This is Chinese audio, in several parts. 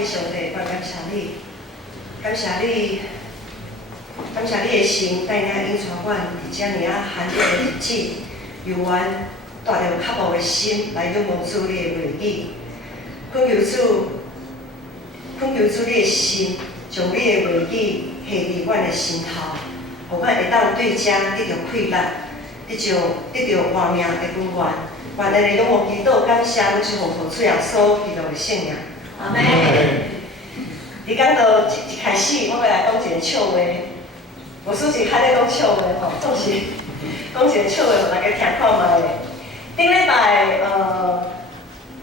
的上帝，我感谢你，感谢你，感谢你的心带领引带阮伫遮尔啊寒冷的日子，由阮带着渴慕的心来仰望主你的话语，恳求主，恳求主你的心，将你的话语下伫阮的心头，互阮会当对遮得到快乐，得到活命的恩源。愿咱的仰望祈祷，感谢拢是奉靠主耶稣基督的圣名。阿门。伫讲到一开始，我要来讲一个笑话。无输是较咧讲笑话吼，总是讲一个笑话，互大家听看卖。顶礼拜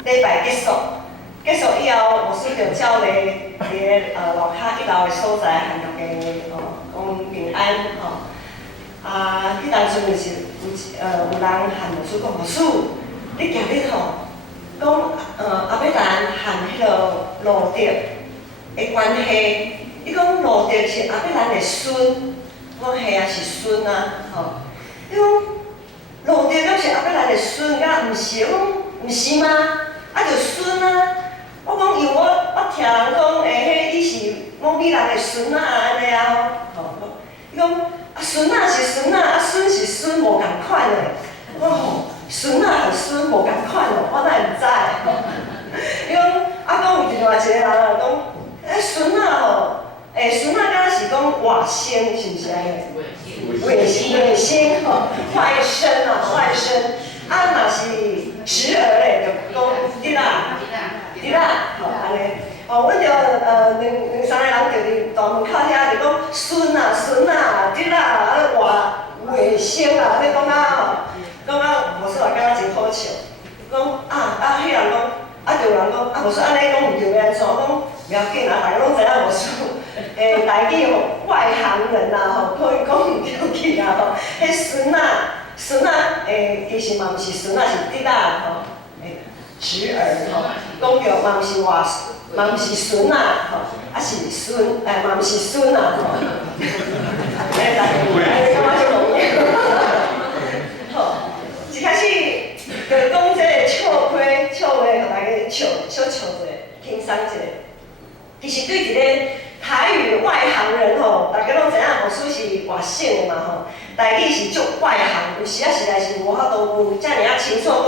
礼拜结束以后，牧师就照咧楼骹1楼的所在，向大家讲平安吼。迄当阵就是有人喊牧师讲，牧师，你今日吼讲阿要兰和迄个路德的关系，伊讲路德是阿要兰的孙，我讲嘿啊是孙啊，吼。伊讲路德敢是阿要兰的孙，甲毋是？我讲毋是吗？就孙啊。我讲因为我听人讲，迄伊是某美人的孙啊安尼啊，吼。伊讲孙啊是孙啊，孙是孙，无共款的。我讲吼，孙啊和孙无共款哦，我哪会毋知？伊讲讲有另外一个人讲，孙啊吼，孙啊敢是讲外甥，是毋是安尼？卫星吼，外甥啊，外甥。若是侄儿咧，就讲囡仔，吼安尼。阮就两三个人就伫大门口遐，就讲孙啊，囡仔，卫星啊，安尼讲牧师也感觉真好笑。讲迄人讲，就有人讲，牧师安尼讲毋对，要安怎？讲不要紧啦，大家拢知影牧师，台语吼外行人啦吼，可以讲毋要紧啦吼。迄孙啊，其实嘛毋是孙啊，是囡仔吼，侄儿吼，讲着嘛毋是嘛毋是孙啊吼，是孙，嘛毋是孙啊吼。大家感觉就容易。好，一开始就讲这个笑话，互大家小笑者，轻松者。其实对一个台语外行人吼，大家拢知影牧师是外省的嘛吼，台语是足外行，有时实在是无法度分遮尔啊清楚讲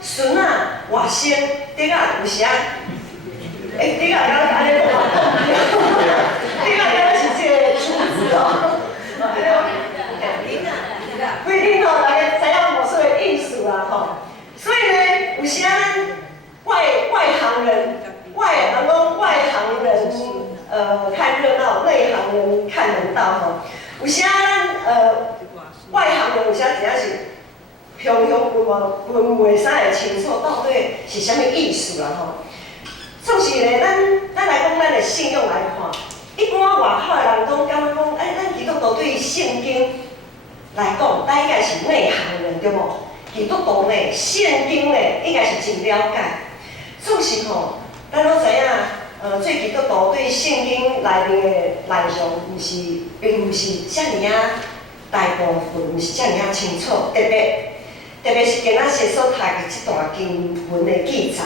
孙啊外省，得有时得敢安尼讲嘛？得敢是这个主子哦。不一定吼，大家知影牧师的意思啦吼。所以呢，有时咱外行人，人讲外行人看热闹，内行人看门道吼。有时咱外行人有时真正是雄分袂使会清楚到底是啥物意思啦吼。总是咧，咱来讲咱的信用来看，一般外口的人讲，感觉讲，咱基督徒对圣经来讲，咱应该是内行人对无？基督徒呢，圣经呢，应该是真了解。总是吼，咱拢知影，做基督徒对圣经内面的内容，并毋是遮尔啊大部分，毋是遮尔啊清楚，特别是今仔日所读的这段经文的记载。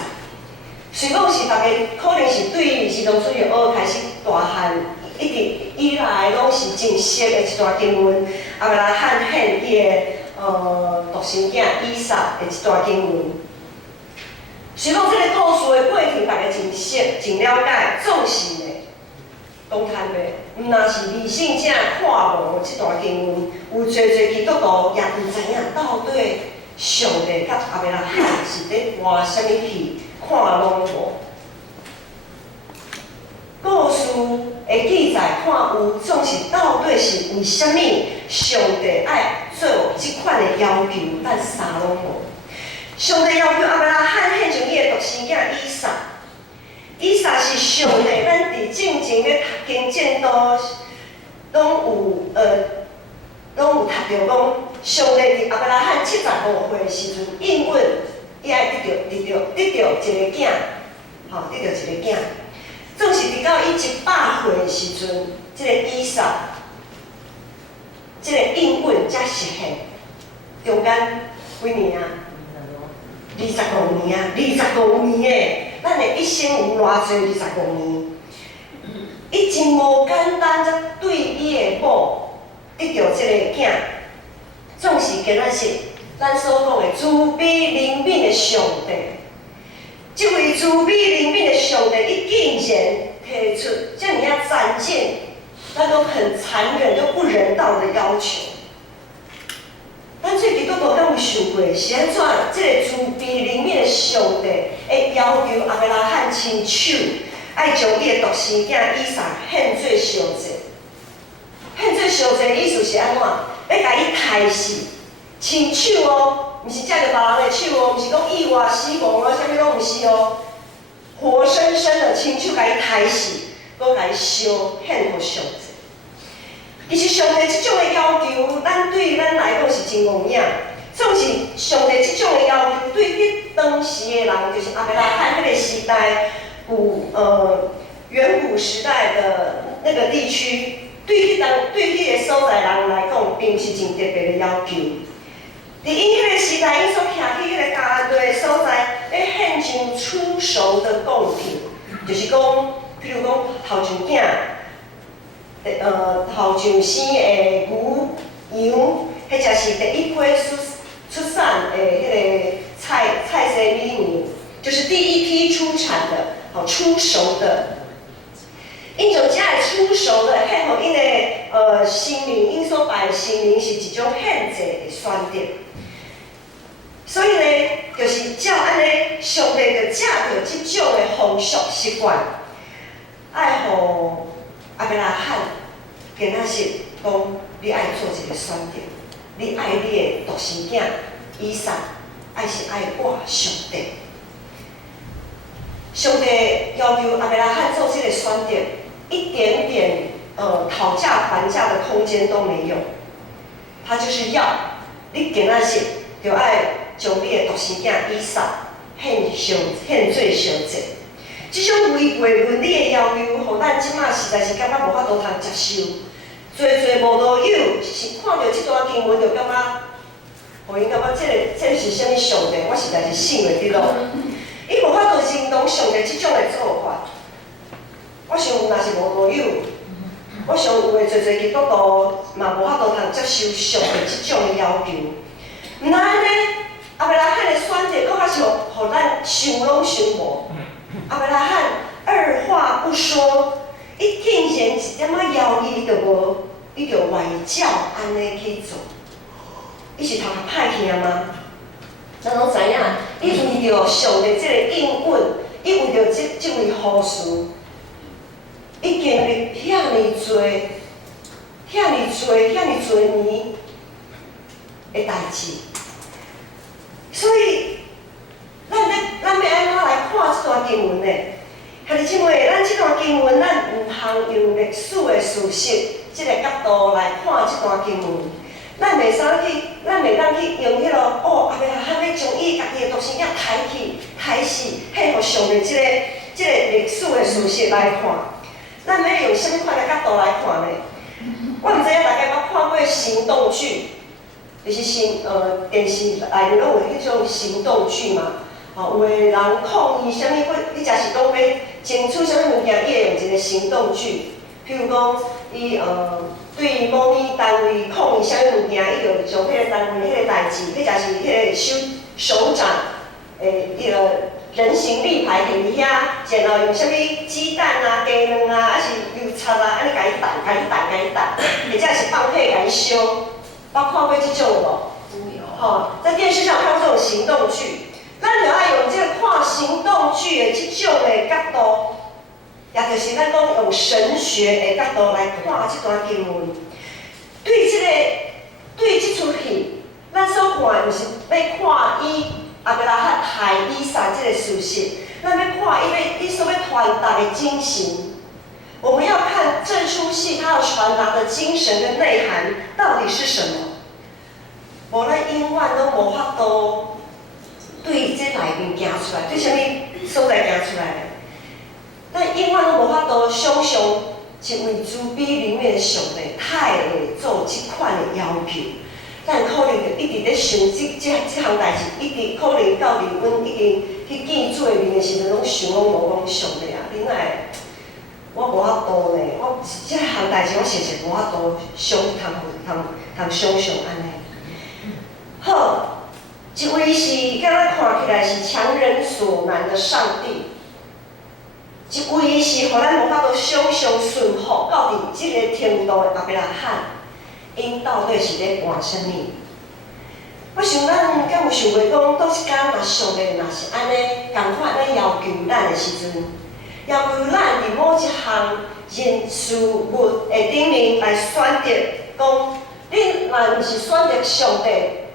虽讲是大家可能是对儿童主义学开始大汉，一直以来拢是真熟的一段经文，阿伯拉罕献伊的独生囝以撒的一段经文。虽讲这个故事的过程大家真熟真了解，总是呢，讲坦白，毋若是理性者看无这段经文，有侪基督徒也毋知影到底上帝甲阿伯拉罕是咧换啥物戏。看拢无，故事的记载看有，总是到底是为虾米上帝爱做即款的要求，咱啥拢无。上帝要求阿伯拉罕献上伊的独生囝以撒是上帝，咱伫正经咧读经见到，拢有读着讲，上帝伫阿伯拉罕75岁时阵应允。伊爱得到一个囝，吼，得到一个囝。总是直到伊100岁的时阵，这个以撒，这个应允才实现。中间几年啊？25年啊，25年诶！咱咱的一生有偌济25年，伊真无简单，才对伊的某得到这个囝，总是今仔日咱所讲的慈悲灵敏的上帝。这位慈悲灵敏的上帝，伊竟然提出这么斩件那种很残忍又不人道的要求。咱最基督徒敢有想过是安怎？这个慈悲灵敏的上帝会要求亚伯拉罕亲手爱将伊的独生囝以撒献做烧祭？献做烧祭的意思是安怎？要甲伊杀死，亲手哦，毋是借着别人的手哦，毋是讲意外死亡哦，啥物拢毋是哦，活生生的亲手甲伊杀死，搁甲伊烧献互上帝。其实上帝这种的要求，咱对咱来讲是真模样。总是上帝这种的要求，对迄当时的人，就是亚伯拉罕迄个时代，远古时代的那个地区，对迄个所在人来讲，并不是真特别的要求。伫因迄个时代，因所徛去迄个迦南地所在，要献上初熟的贡品，就是讲，譬如讲头上囝。头上生的牛羊，迄才是第一批出产的迄个菜色米牛，就是第一批出产的，出熟的。因从遮个出熟的，献互因的神灵，因所拜的神灵是一种献祭的选择。所以呢，就是照安尼，上帝就借着即种的风俗习惯，爱互亚伯拉罕。今仔日讲，你爱做一个选择，你爱你的独生囝以撒，爱是爱我上帝。上帝要求亚伯拉罕做这个选择，一点点讨价还价的空间都没有。他就是要你今仔日就爱将你的独生囝以撒献做烧祭。这种违背伦理的要求，互咱即马实在是感觉无法度通接受。侪无路友是看到这段经文，就感觉，互因感觉这是啥物上帝？我实在是信袂得落。伊无法度认同上帝这种的做法。我想若是无路友，我想有诶侪基督徒嘛无法度通接受上帝这种的要求。毋但安尼，亚伯拉罕的选择，搁较是互咱想拢想无。亚伯拉罕二话不说。伊竟然一点仔犹豫伊就无，伊就外照安尼去做。伊是头壳歹去啊吗？咱拢知影，伊为着上帝这个应允，伊为着这位护士，伊经历遐尼多年的代志，所以咱要安怎来看这段经文呢？兄弟姊妹，咱这段经文，咱毋通用历史的事实这个角度来看这段经文。咱袂当去用迄亚伯拉罕要将伊家己的独生囝杀死，献互上帝这个历史的事实来看。咱要用什么款的角度来看呢？我毋知影大家捌看过行动剧，就是电视内面拢有迄种行动剧嘛。有的人抗议啥物，伊真是讲要争取啥物物件，伊会用一个行动剧。譬如讲，伊对某物单位抗议啥物物件，伊就将迄个单位迄个代志，迄才是迄个首长迄个人形立牌伫遐，然后用啥物鸡蛋啊、鸡卵啊，还是油漆啊，安尼甲伊弹，或者是放火甲伊烧。捌看过这种无？有。在电视上看过这种行动剧。咱就爱用这个看行动剧的这种的角度，也就是咱讲用神学的角度来看这段经文。对这出戏，咱所看的就是要看亚伯拉罕害以撒这个事实，咱要看伊所要传达的精神。我们要看这出戏它要传达的精神跟内涵到底是什么？无咱永远都无法度。对这内面行出来，对啥物所在行出来？咱永远都无法度想象一位慈悲灵敏的上帝，他会做这款的要求。咱可能就一直咧想即项代志，一直可能到离阮已经去见主的面的时阵，拢想无讲上帝啊，你哪会？我无法度呢，我即项代志我实无法度通想象安尼。好，一位是敢若看起来是强人所难的上帝，一位是互咱无法度想象顺服到伫即个程度的亚伯拉罕。因到底是咧办啥物？我想咱敢有想过讲，倒一天若上帝若是安尼共款安尼要求咱的时阵，要求咱伫某一项人事物的顶面来选择，讲你若毋是选择上帝，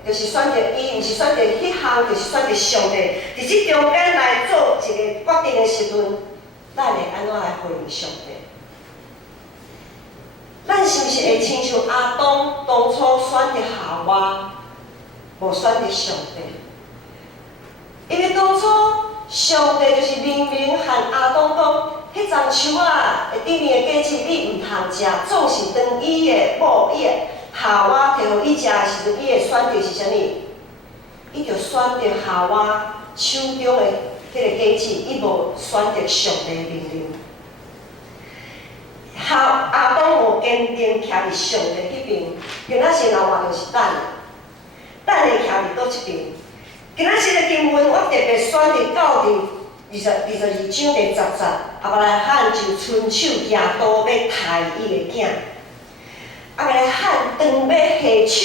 就是选择伊；毋是选择迄项，就是选择上帝。伫即中间来做一个决定的时阵，咱会安怎来回应上帝？咱是毋是会亲像阿当当初选择夏娃，无选择上帝？因为当初上帝就是明明和阿当讲，迄丛树仔顶面的果子你毋通食，总是当伊的某伊的夏娃摕互伊食的时阵，伊的选择是啥物？伊就选择夏娃手中的迄个果子，伊无选择上帝的命令。阿当无坚定徛伫上帝迄边，今仔先老话就是等会徛伫倒一边。今仔日的经文我特别选择到伫22章第10节，亚伯拉罕就伸手举刀要杀伊的囝。亚伯拉罕当要下手，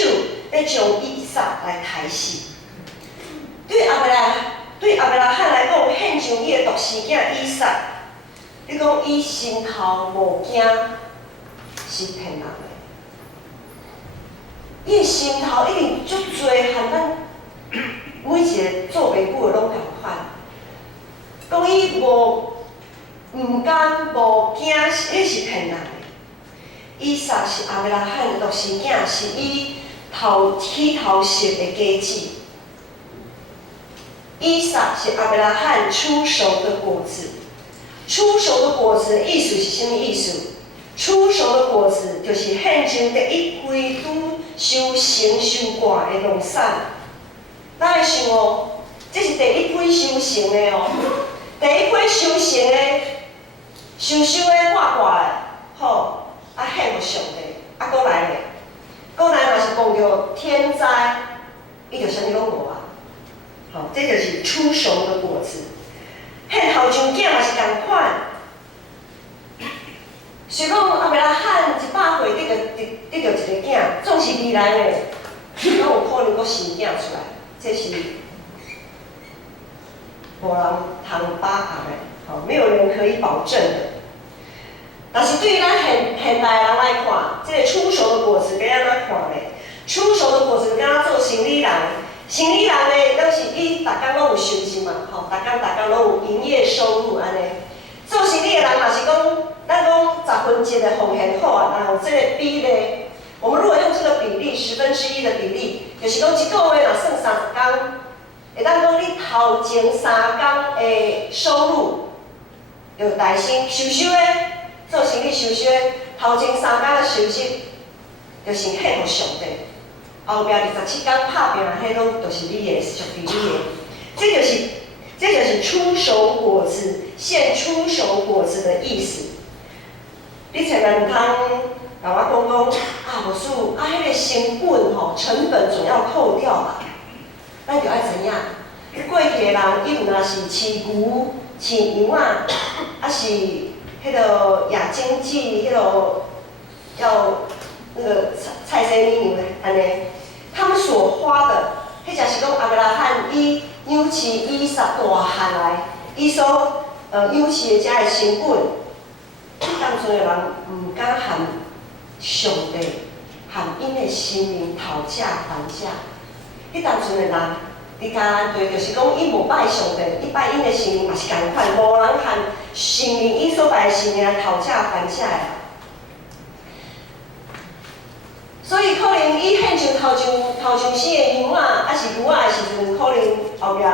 要将以撒来杀死。对亚伯拉罕来讲，献上伊的独生囝以撒。你讲伊心头无惊是骗人的，伊的心头一定足多和咱每一个做爸母的拢共款。讲伊毋甘无惊，迄是骗人的。以撒是亚伯拉罕的独生囝，是伊起头熟的果子。以撒是亚伯拉罕出熟的果子。出熟的果子的意思是啥物意思？出熟的果子就是献上第一批拄收成收割的农产。咱来想哦，这是第一批收成的哦，第一批收成的、收的割的，好，献互上帝，搁来咧，搁来若是碰到天灾，伊就啥物拢无啊。好，这就是出熟的果子。献头上囝嘛是共款，是讲亚伯拉罕100岁得到一个囝，总是未来的，哪有可能阁生囝出来？这是无人通把握的，好，没有人可以保证的。但是对于咱现代人来看，这个出熟的果子要安怎看呢？出熟的果子，敢若做生理人。生理人呢，都是伊逐工拢有收入嘛，吼，逐工拢有营业收入安尼。做生理的人若是讲，咱讲1/10的奉献好啊，然后这个比例，我们如果用这个比例1/10的比例，就是讲一个月若算30工，会当讲你头前3工的收入，就大先收的，做生理收的，头前3工的收入，就是献互上帝。后壁27工拍拼，迄拢就是你的，属于你的。这就是出熟果子，现出熟果子的意思。你千万唔通甲我讲啊，无事啊，迄个成本吼，成本总要扣掉吧？咱就爱怎样？过去的人，伊有若是饲牛、饲羊啊，啊是迄个亚经济，迄个叫那个菜生牛安尼。他们所花的，迄就是讲亚伯拉罕伊养饲以撒大汉来，伊所养饲的遮的成本，当阵的人毋敢和上帝、和因的生命讨价还价。迄当阵的人，伫迦南地就是讲，伊无拜上帝，伊拜因的生命嘛是共款，无人和生命因所拜的生命来讨价还价的。所以可能伊献上头上生的羊啊，还是牛仔的时阵，可能后壁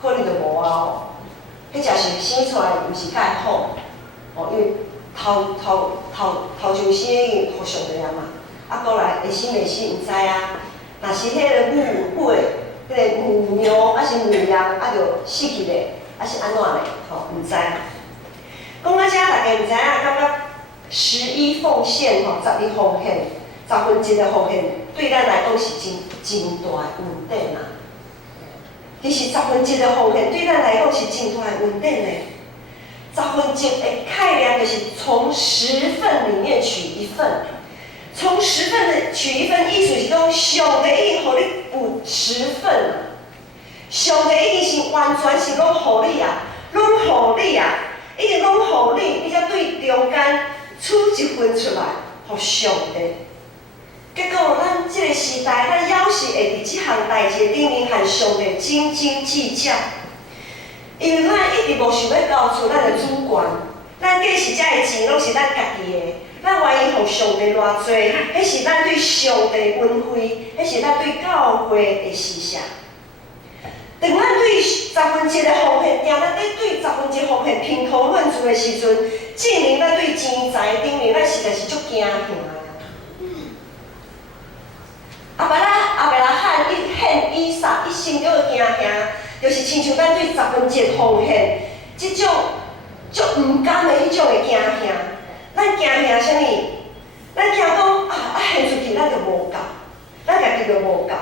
可能就无啊哦。迄只是生出来毋是介好，哦，因为头上生的互上帝啊嘛。过来会死袂死毋知啊。若是迄个母的，迄个母牛还是母羊，就死去咧，还是安怎咧？毋知。讲到遮，大家毋知影，感觉11奉献11奉献1/10的奉献，对咱来讲是真大的恩典啊。其实1/10的奉献对咱来讲是真大的恩典嘞。1/10的概念就是从10份里面取1份，从10份的取1份，意思是讲上帝已经互你有10份啊。上帝已经是完全是拢互你啊，拢互你啊，已经拢互你，你才对中间取1份出来，互上帝。结果，咱这个时代，咱要是会伫这项代志顶面和上帝斤斤计较，因为咱一直无想要交出咱的主权，咱计是遮的钱拢是咱家己的，咱愿意互上帝偌济，迄是咱对上帝恩惠，迄是咱对教会的施舍。当咱对1/10的奉献，定咱咧对1/10奉献评头论足的时阵，证明咱对钱财顶面，咱实在是足惊吓。阿伯拉罕伊献以撒，伊心中的惊吓，就是亲像咱对1/10奉献，即种足毋甘的迄种的惊吓。咱惊吓啥物？咱惊讲献出去，咱就无够，咱家己就无够。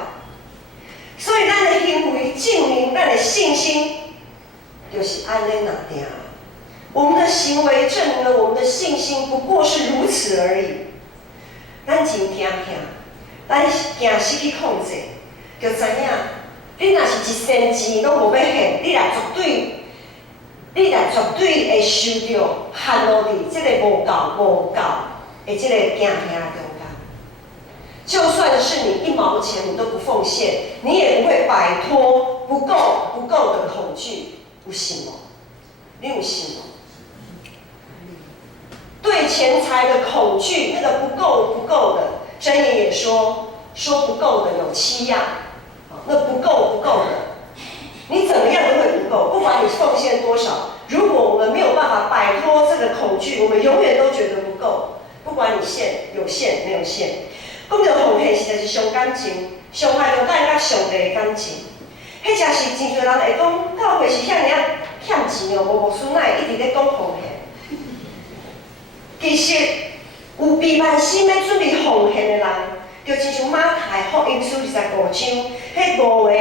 所以咱的行为证明咱的信心，就是安尼若定。我们的行为证明了我们的信心，不过是如此而已。咱真惊吓。咱惊失去控制，就知影，你若是1仙钱拢无要献，你绝对会受到陷落伫即个无够的即个惊吓中间。就算是你1毛钱你都不奉献，你也不会摆脱不够的恐惧，有信无？你有信无？对钱财的恐惧，那个不够的。箴言也说不够的有7样，那不够的，你怎么样都会不够。不管你奉献多少，如果我们没有办法摆脱这个恐惧，我们永远都觉得不够。不管你有限没有限，讲到奉献实在是伤感情，伤害到咱甲上帝的感情。迄真是真侪人会讲，教会是遐尔欠钱哦，无孙仔一直咧讲奉献。其实有备万心要准备奉献的人，就亲像马太福音书25章，迄5个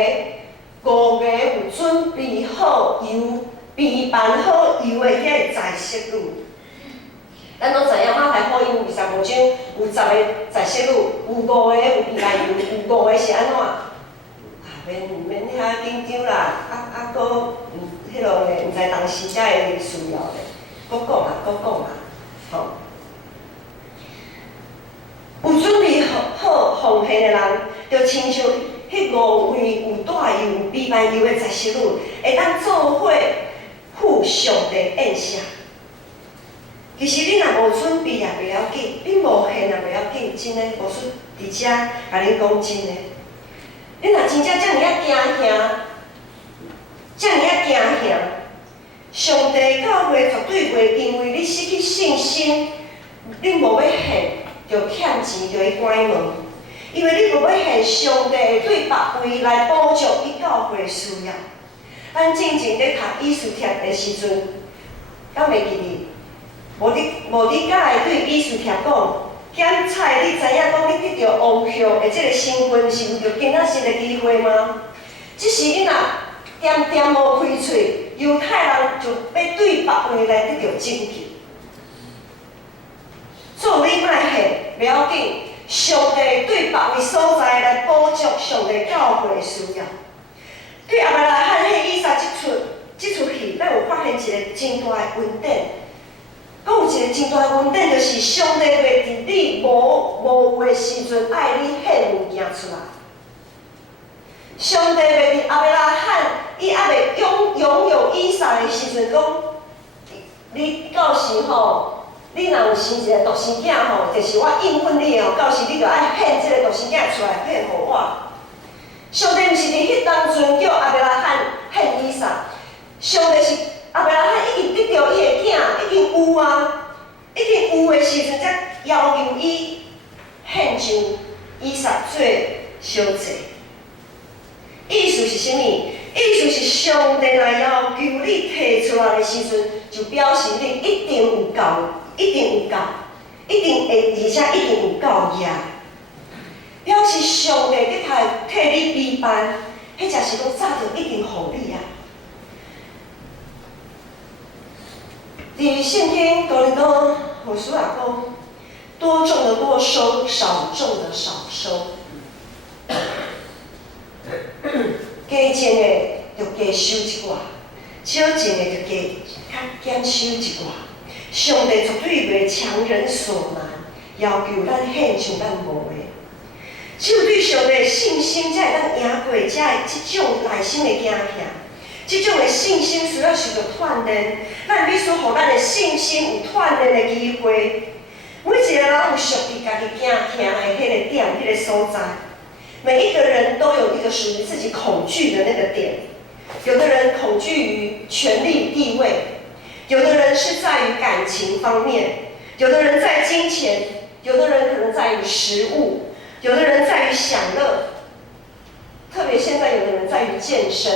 有准备好油、备办好油的遐个在色女。咱拢知影马太福音25章有10个在色女，有5个有备办油，有5个是安怎？免遐紧张啦，搁迄落个毋知当时才会需要的，搁讲啦，吼。有准备好奉献的人，就亲像迄5位有带油、有备办油的在色女，会当做伙赴上帝宴席。其实你若无准备也袂要紧，你无献也袂要紧，真诶，无说伫遮甲恁讲真诶。你若真正遮尔惊吓，上帝教会绝对袂因为你失去信心，你无要献。就欠钱就去关门，因为你无要献，上帝会对别位来补足伊教会的需要。咱正咧读以斯帖的时阵，敢袂记哩？无你敢会对以斯帖讲，检菜你知影讲你得到王后的即个身份是为着今仔日的机会吗？即时你若点无开喙，犹太人就要对别位来得到证据。做你莫献袂要紧，上帝对别位所在来补足上帝教会的需要。对亚伯拉罕迄以撒即出戏，咱有发现一个真大的恩典。讲有一个真大的恩典，就是上帝袂伫你无有的时阵爱你献物件出来。上帝袂伫亚伯拉罕伊还袂拥有以撒的时阵讲，你到时吼。你若有生一个独生囝吼，就是我应允你哦，到时你就爱献这个独生囝出来献互我。上帝毋是伫迄当阵叫亚伯拉罕献以撒，上帝是亚伯拉罕已经得到伊的囝，已经有啊，已经有的时阵才要求伊献献上以撒做烧祭。意思是啥物？意思是上帝若要求你提出来的时阵，就表示你一定有够，一定有够，一定会，而且一定有够野。表示上帝伫替你备办，迄才是讲早就一定互你啊。伫圣经哥林多后书也讲，多种的多收，少种的少收。加种的就加收一寡，少种的就加减收一寡。上帝绝对袂强人所难，要求咱献上咱无的。只有对上帝的信心，才会当赢过这即种内心的惊吓。即种的信心需要受到锻炼，咱必须互咱的信心有锻炼的机会。每一个人有属于家己惊吓的迄个点、迄个所在。每一个人都有一个属于自己恐惧的那个点。有的人恐惧于权力地位，有的人是在于感情方面，有的人在金钱，有的人可能在于食物，有的人在于享乐，特别现在有的人在于健身。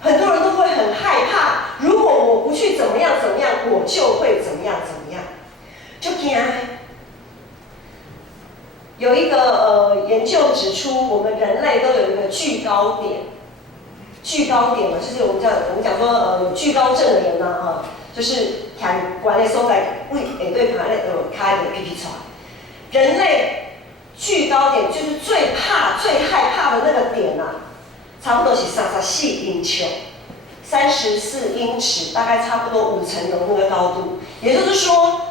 很多人都会很害怕，如果我不去怎么样怎么样，我就会怎么样怎么样，就惊。有一个研究指出，我们人类都有一个惧高点。惧高点嘛，就是我们讲说有惧高症的人呐，哈，就是看关的所在胃下对旁咧就开的屁屁出来。人类惧高点就是最怕、最害怕的那个点啊，差不多是34英尺，34英尺，大概差不多5层楼那个高度。也就是说，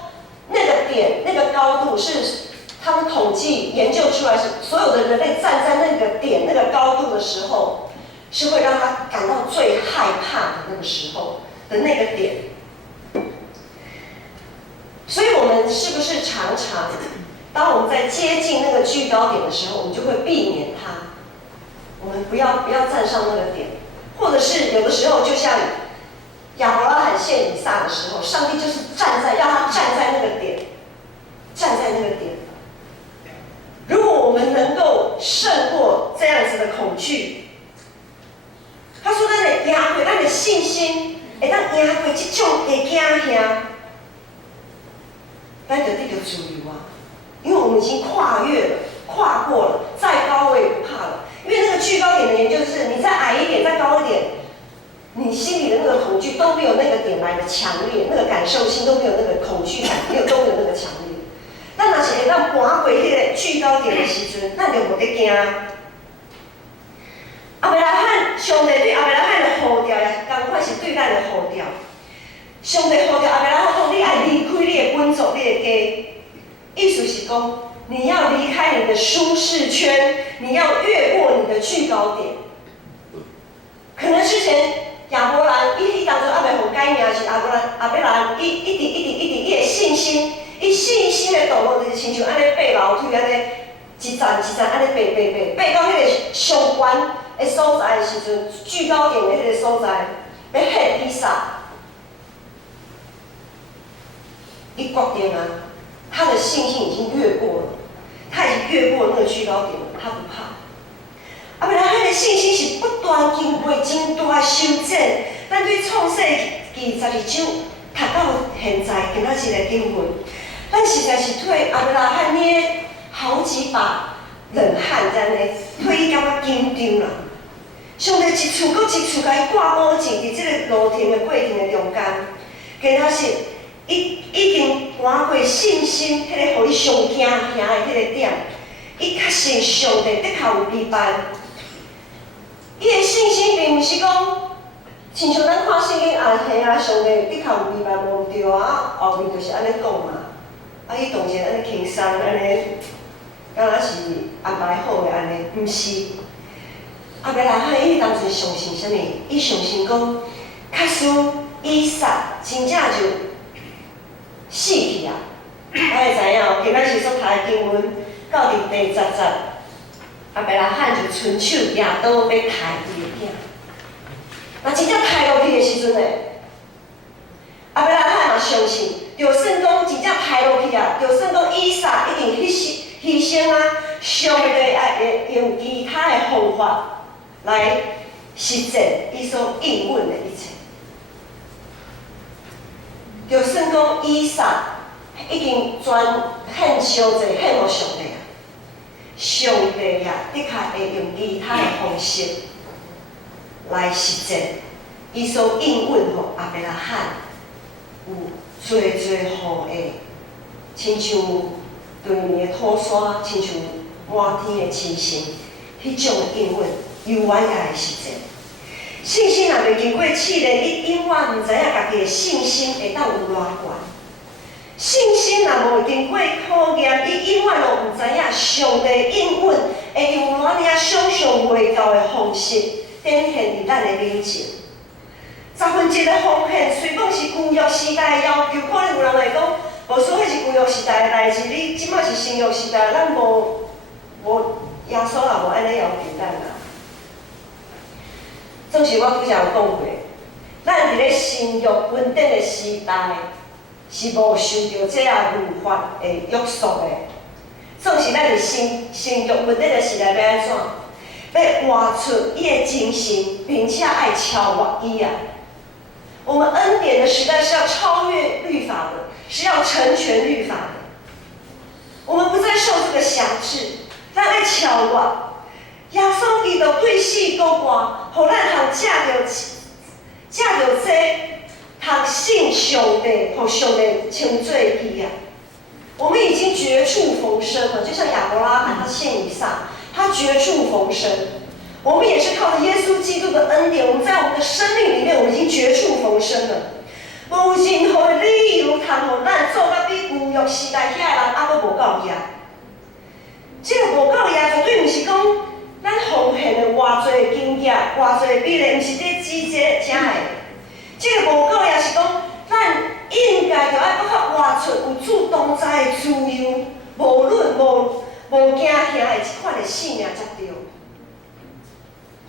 那个点、那个高度是他们统计研究出来，是所有的人类站在那个点、那个高度的时候，是会让他感到最害怕的那个时候的那个点。所以我们是不是常常，当我们在接近那个惧高点的时候，我们就会避免它，我们不要站上那个点，或者是有的时候就像亚伯拉罕献以撒的时候，上帝就是让他站在那个点，站在那个点。如果我们能够胜过这样子的恐惧，他说咱的压过，咱的信心会当压过这种的惊吓，咱就得到自由啊！因为我们已经跨越了、跨过了，再高我也不怕了。因为那个惧高点的研究是，你再矮一点、再高一点，你心里的那个恐惧都没有那个点来的强烈，那个感受性都没有那个恐惧感，都没有那个强烈。咱若是会当爬过迄个惧高点的时阵，咱就无得惊。亚伯拉罕，上帝对亚伯拉罕的呼召也同款是对咱的呼召。上帝呼召亚伯拉罕讲：你爱离开你的本族、你的家，意思是讲你要离开你的舒适圈，你要越过你的惧高点。可能之前亚伯兰伊当初还袂互改名是亚伯兰，伊一直伊的信心。伊信心的道路就是亲像安尼爬楼梯安尼，一站一站安尼爬到迄个上悬的所在的时阵，惧高点的迄个所在，要献以撒。伊决定啊，他的信心已经越过了，他已经越过那个惧高点了，他不怕。亚伯拉罕的信心是不断经过真大修正，咱对创世记12章读到现在，今仔日的经文。咱实在是对亚伯拉罕捏好几把冷汗在内，对伊感觉紧张啦。上帝一次搁一次甲伊挂保证，伫即个路程的过程的中间，今仔日已经搬过信心，迄个互伊上惊吓的迄个点，伊确信上帝的确有备办。伊的信心并毋是讲，亲像咱看圣经啊，嘿啊，上帝的确有备办，无毋对啊，后面就是安尼讲嘛。伊当然安尼轻松，安尼，敢若是安排好的安尼，毋是。亚伯拉罕伊当时相信啥物？伊相信讲，确实以撒真正就死去啊！咱会知影哦，今仔日所读的经文到伫第10节，亚伯拉罕就伸手举刀要刣伊的囝。那真正刣落去的时阵呢，亚伯拉罕嘛相信。就算讲真正歹落去啊，就算讲以撒已经牺牲啊，上帝会用其他的方法来实践伊所应允的一切。就算讲以撒已经全献烧者献予上帝啊，上帝也的确会用其他的方式来实践伊所应允予亚伯拉罕有最最好的，亲像对面的土沙，亲像满天的星星，迄种的应允，犹原也会实践。信心若未经过试炼，你永远毋知影家己的信心会当有偌悬。信心若无经过考验，你永远都毋知影上帝应允会用偌尔想象袂到的方式展现伫咱的面前。1/10的奉献，虽讲是旧约时代的要求，可能有人会讲，无说迄是旧约时代的代志，你即摆是新约时代，咱无耶稣也无安尼要求咱啦。正是我拄则有讲过，咱伫咧新约稳定的时代，是无受到这啊律法的约束的。正是咱伫新约稳定的时代要安怎？要活出伊的精神，并且爱超越伊啊！我们恩典的时代是要超越律法的，是要成全律法的。我们不再受这个辖制，咱爱超越。耶稣基督对死过活，互咱通借着这，通信上帝，互上帝称做伊啊！我们已经绝处逢生了，就像亚伯拉罕他信以撒，他绝处逢生。我们也是靠着耶稣基督的恩典，我们在我们的生命里面，我们已经绝处逢生了。无任何的理由通互咱做到比旧约时代遐个人还佫无够厉害。这个无够厉害，绝对毋是讲咱奉献的偌济经验、偌济比例，毋是咧指这正的。这个无够厉害是讲，咱应该着爱佫较活出有主同在的自由，无论无惊吓的即款的性命才对。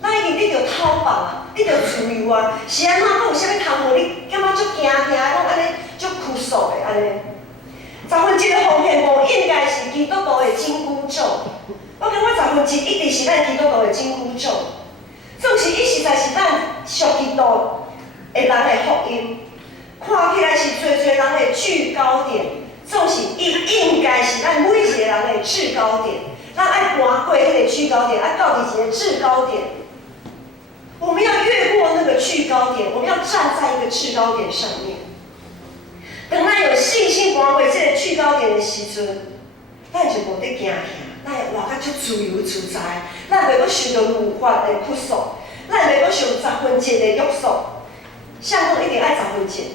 咱已经你着透放啊，你着自由啊，是安怎？佫有啥物通互你感觉足惊吓，讲安尼足屈辱的安尼？1/10的奉献无应该是基督徒的紧箍咒，我感觉1/10一直是咱基督徒的紧箍咒。总是伊实在是咱属基督的人的福音，看起来是侪人的制高点，总是伊应该是咱每一个人的制高点。咱爱爬过迄个制高点，爱到伫一个制高点。我们要越过那个制高点，我们要站在一个制高点上面。等咱有信心爬过这个制高点的时阵，咱就无得惊吓，咱会活较足自由自在，咱袂阁受到律法的约束，咱袂阁受1/10的约束。像讲一定爱1/10，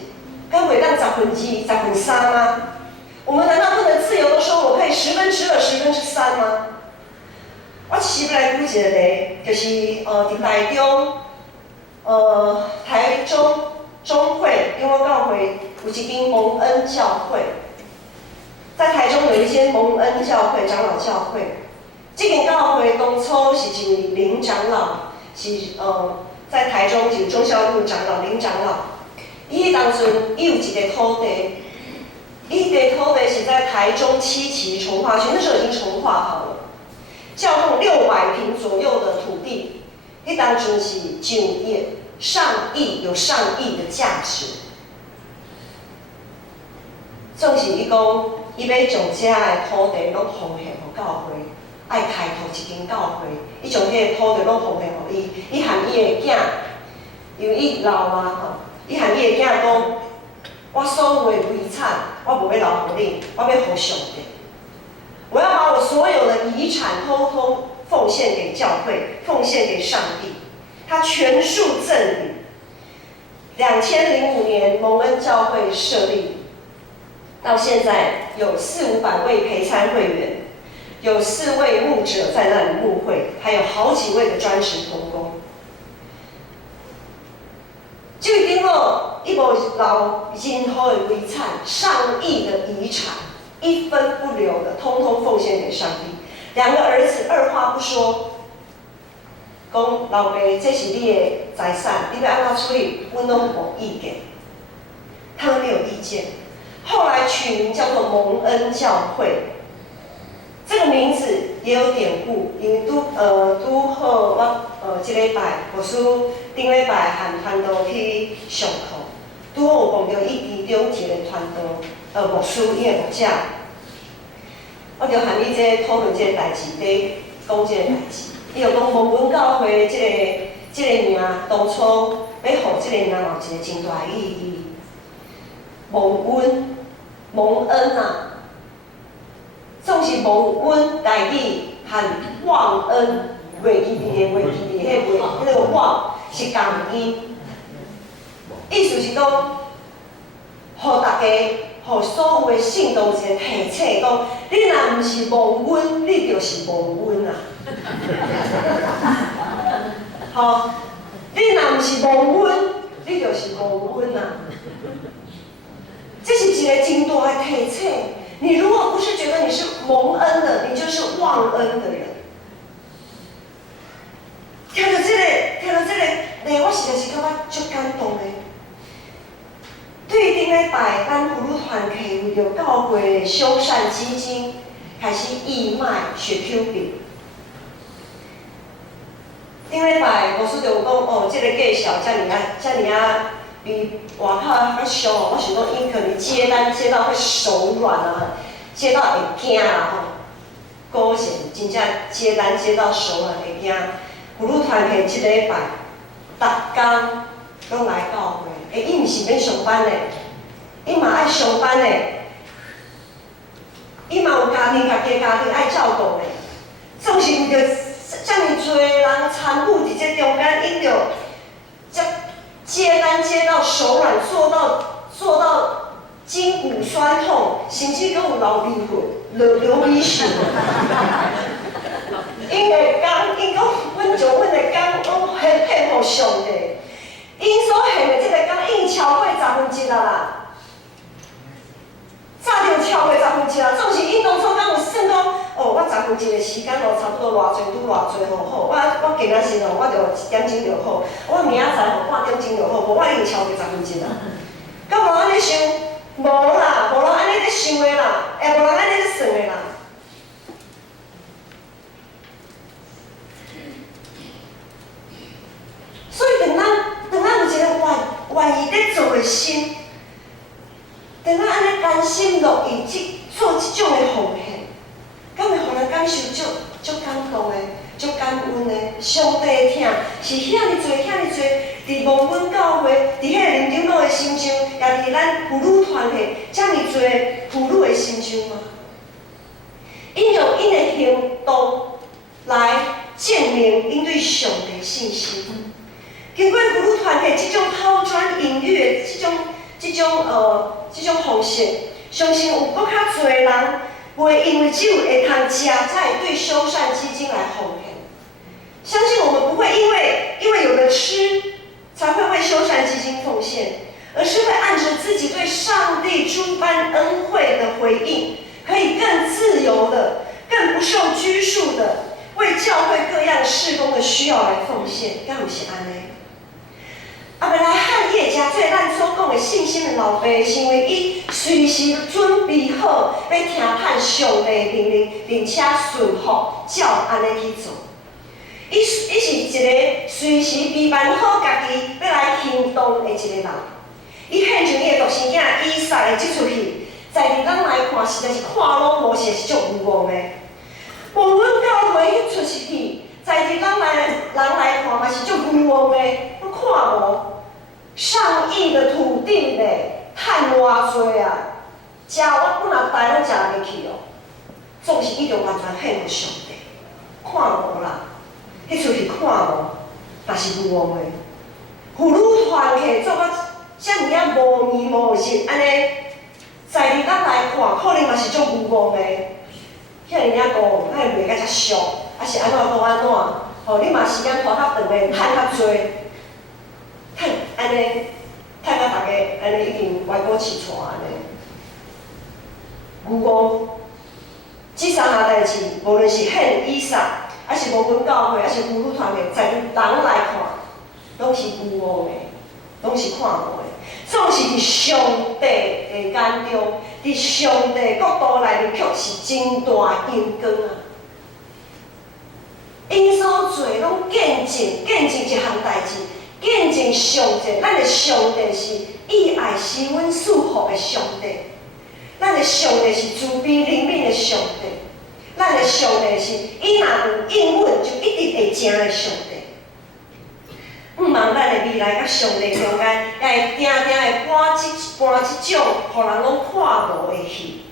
敢袂当2/2、3/10吗？我们难道不能自由地说我可以2/10、3/10吗？我其实要来举一个例，就是伫台中，台中中会永和教会有一间蒙恩教会，在台中有一间蒙恩教会长老教会。这间教会当初是一位林长老，是在台中就是忠孝路长老林长老。伊当阵伊有一个土地，伊的土地是在台中7期重划区，那时候已经重划好了。叫用600坪左右的土地，迄当阵是上亿，有上亿的价值。总是伊讲，伊要将这的土地拢奉献予教会，爱开拓一间教会，伊将迄个土地拢奉献予伊，伊含伊的囝，因为伊老啊吼，伊含伊的囝讲，我所有的遗产，我无要留予你，我要予上帝。我要把我所有的遗产通通奉献给教会，奉献给上帝。他全数赠予。2005年蒙恩教会设立，到现在有400-500位陪参会员，有4位牧者在那里牧会，还有好几位的专职同工。这顶落伊无留任何的遗产，上亿的遗产。1分不留的，通通奉献给上帝。2个儿子二话不说，讲老爸，这是你的财产，你要安怎处理，阮拢无意见。他们没有意见。后来取名叫做蒙恩教会。这个名字也有典故，因为拄好我这礼拜牧师顶礼拜和团队去上课，拄好有碰到伊其中一个团队牧师伊的牧者，我就和伊讨论这个代志，讲这个代志。伊就讲蒙恩教会这个名当初要互这个名有一个真大意义，蒙恩啊。总是蒙恩台语和忘恩袂记哩的，迄个忘是同音，意思是讲，互大家，互所有的信徒一个提醒，讲你若毋是蒙恩，你就是蒙恩啊。吼，你若毋是蒙恩，你就是蒙恩啊。这是一个真大的提醒。你如果不是觉得你是蒙恩的，你就是忘恩的人。听到这个，我实在是感觉足感动的。对顶礼拜，咱葫芦团体为着教会的修缮基金开始义卖血 Q 饼。顶礼拜牧师就讲，这个介绍遮尔啊。比外口较俗，我想讲，因可能接单接到会手软啊，接到会惊啊吼。果然真正接单接到手软会惊。葫芦团体一礼拜，逐工拢来教会，伊毋是免上班的，伊嘛爱上班的，伊嘛有家庭，家己家庭爱照顾的。总是为着遮尔多人参与伫这中间，因着接单接到手软，做到筋骨酸痛，甚至阁有流鼻血、流鼻血。因会讲，因讲，阮就阮会讲，我献互上帝。因所献的这个讲，已经超过1/10啦。早就超过1/10啦，总是因当初敢有算讲，我1/10的时间差不多偌济拄偌济好，我今仔日我就1点钟就好，我明仔载半点钟就好，无我已经超过1/10啦。敢无安尼想？无啦，无人安尼咧想的啦，无人安尼咧算的啦。所以当咱有一个愿意咧做的心。等咱安尼甘心乐意做这种的奉献，敢会互人感受足感动的、足感恩的。上帝的疼是遐尼多、伫蒙恩教会，伫迄个林长老的心上，也伫咱妇女团体遮尔多妇女的心上吗？因用因的行动来证明因对上帝的信心。经过妇女团体这种抛砖引玉的这种方式，相信有搁较侪人袂因为只有会通食，才会对修缮基金来奉献。相信我们不会因为有的吃才会为修缮基金奉献，而是会按着自己对上帝诸般恩惠的回应，可以更自由的、更不受拘束的，为教会各样事工的需要来奉献。敢有是安尼？啊，要来汉业家做咱所讲的信心的老爸，是因为伊随时准备好要听盼上帝命令，并且顺服照安尼去做。伊是一个随时备办好家己要来行动的一个人。伊献上伊的独生囝以撒的这出戏，在伫咱来看，实在是看拢无是足有望的。无论教会迄出戏，在伫咱人来看嘛是足有望的。看无上亿的土地咧，赚偌济啊！食我本来台拢食袂起哦，总是伊着完全献互上帝。看无啦，迄出是看无，但是有望的。妇女团体做到遮尔啊无眠无日安尼，在伫咱来看，可能嘛是足有望的。遐尔啊讲，咱袂甲遮俗，啊是安怎讲安怎？吼，你嘛时间拖较长的，赚较济。趁安尼，趁到大家安尼已经歪锅起床安尼。牛王，这三项代志，无论是献以撒，还是无阮教会，还是妇女团体，在人来看，拢是牛王的，拢是看无的。总是伫上帝的眼中，伫上帝国度内面，却是真大阴光啊！因所做拢见证一项代志，见证上帝，咱的上帝是以爱施恩赐福的上帝，咱的上帝是慈悲怜悯的上帝，咱的上帝是伊若有应允就一定会成的上帝。毋茫咱的未来甲上帝中间，也会定会搬即种，互人拢看无的戏。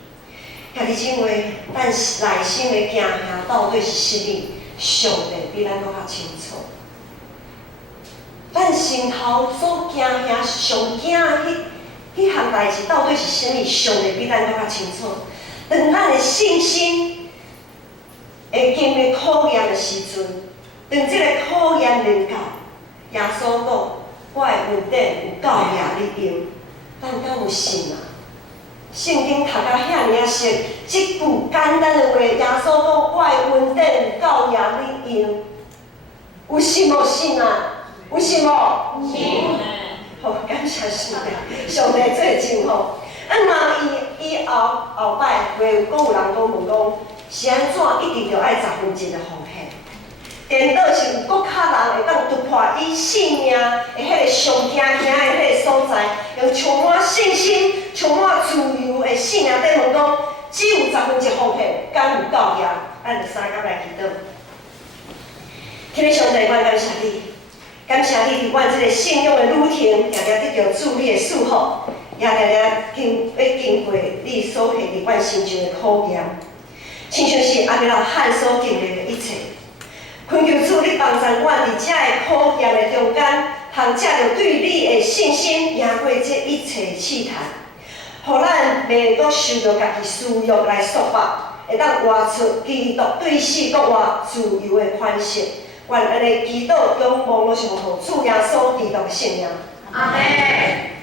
兄弟姊妹，咱内心的惊吓到底是甚物？上帝比咱搁较清楚。咱心头所惊吓、上惊迄项代志到底是甚物？上帝比咱搁较清楚。当咱的信心会经历考验的时阵，当这个考验临到，耶稣讲：“我的恩典有够也你用。”咱敢有信啊？圣经读到遐尔啊熟，即句简单的话，耶稣讲：“我的恩典有够也你用。”有信无信啊？有信无？信。好，感谢上帝，上帝做真好。嘛，伊后摆话有讲有人讲问讲，是安怎一定着爱1/10的奉献？颠倒是有搁较人会当突破伊性命的迄个上惊的迄个所在，用充满信心、充满自由的性命底问讲，只有1/10奉献，敢有够也？咱就三甲来祈祷。天父上帝，阮感谢你，感谢你伫阮即个信仰的旅程，常常得到主你的祝福，也常常经过你所下伫阮身上的考验，亲像是阿弥陀汉所经历的一切。恳求主你帮助阮伫遮的考验的中间，通借着对你的信心赢过这一切的试探，互咱袂阁受到家己私欲来束缚，会当活出基督对死国活自由的款式。愿安尼祈祷，仰望我上好主耶稣基督的圣名。阿门。